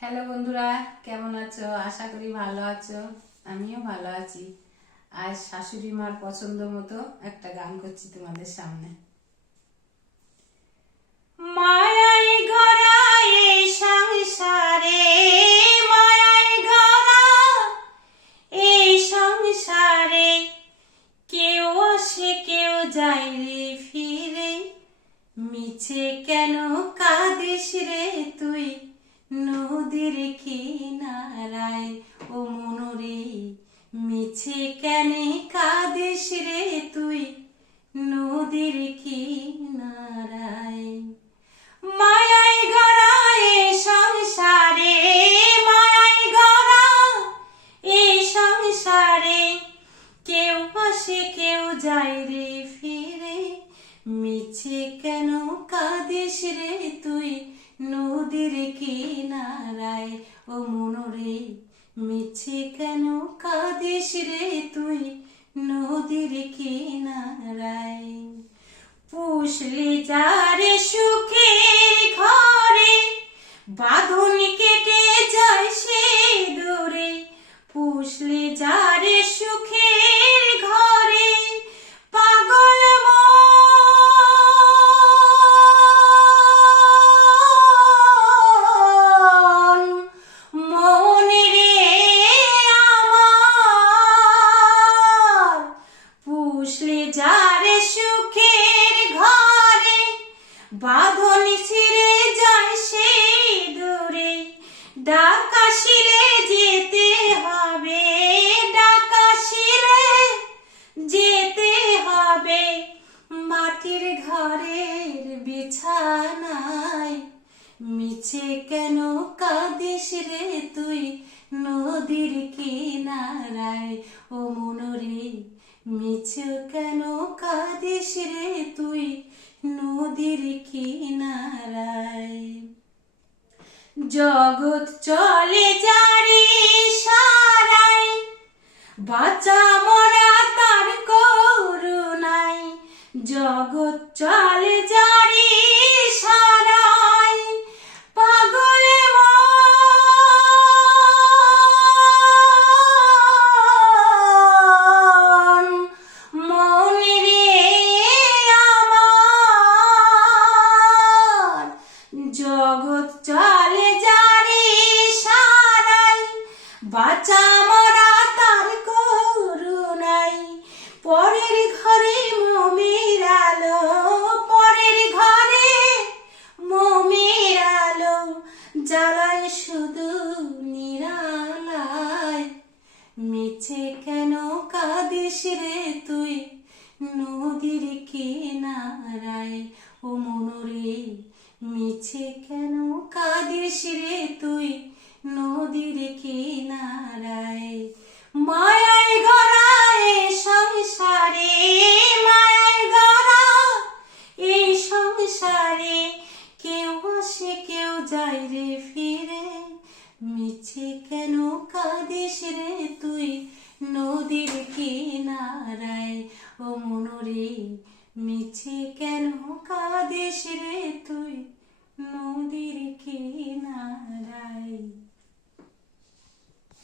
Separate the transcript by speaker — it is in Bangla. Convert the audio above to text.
Speaker 1: হ্যালো বন্ধুরা। কেমন আছো? আশা করি ভালো আছো। আমিও ভালো আছি। আর শাশুড়ি মার পছন্দ মতো একটা গান করছি তোমাদের সামনে। সংসারে এই সংসারে। কেউ কেউ যায় রে ফিরে। মিছে কেন কাঁদিস রে তুই? নদীর কিনারায় ও মনরে মিছে কেন কাঁদিস রে তুই? নদীর কিনারায় মায়াই গড়া এ সংসারে মায়াই গড়া এই সংসারে কেউ আসে, কেউ যায় রে ফিরে। মিছে কেন কাঁদিস রে তুই? নদীর কিনারায় ও মনোরে মিছে কেন কাদিস রে তুই? নদীর কিনারায় পুষলে যারে ডাকাশিলে যেতে হবে, ডাকাশিলে যেতে হবে। মাটির ঘরের বিছানায় মিছে কেন কাঁদিস রে তুই? নদীর কিনারায় ও মনরে মিছে কেন কাঁদিস রে তুই? নদীর কিনারায়। জগৎ চলে যারি সারাই বাঁচা মরা তার করুণাই। জগৎ চলে জগৎ চলে যারে সারাই, বাঁচা মরা তার করুণাই। পরের ঘরে মমের আলো, পরের ঘরে মমের আলো, জ্বালায় শুধু নিরালায়। মিছে কেন কাঁদিস রে তুই, নদীর কিনারায়? ও মনরে মিছে কেন কাঁদিস রে তুই নদীর কিনারায়? মায়াই গড়ায় সংসারে মায়াই গড়া এই সংসারে। কেউ আসে, কেউ যায় রে ফিরে। মিছে কেন কাঁদিস রে তুই নদীর কিনারায়? ও মনরে, মিছে কেন কাঁদিস রে তুই mudiriki nadai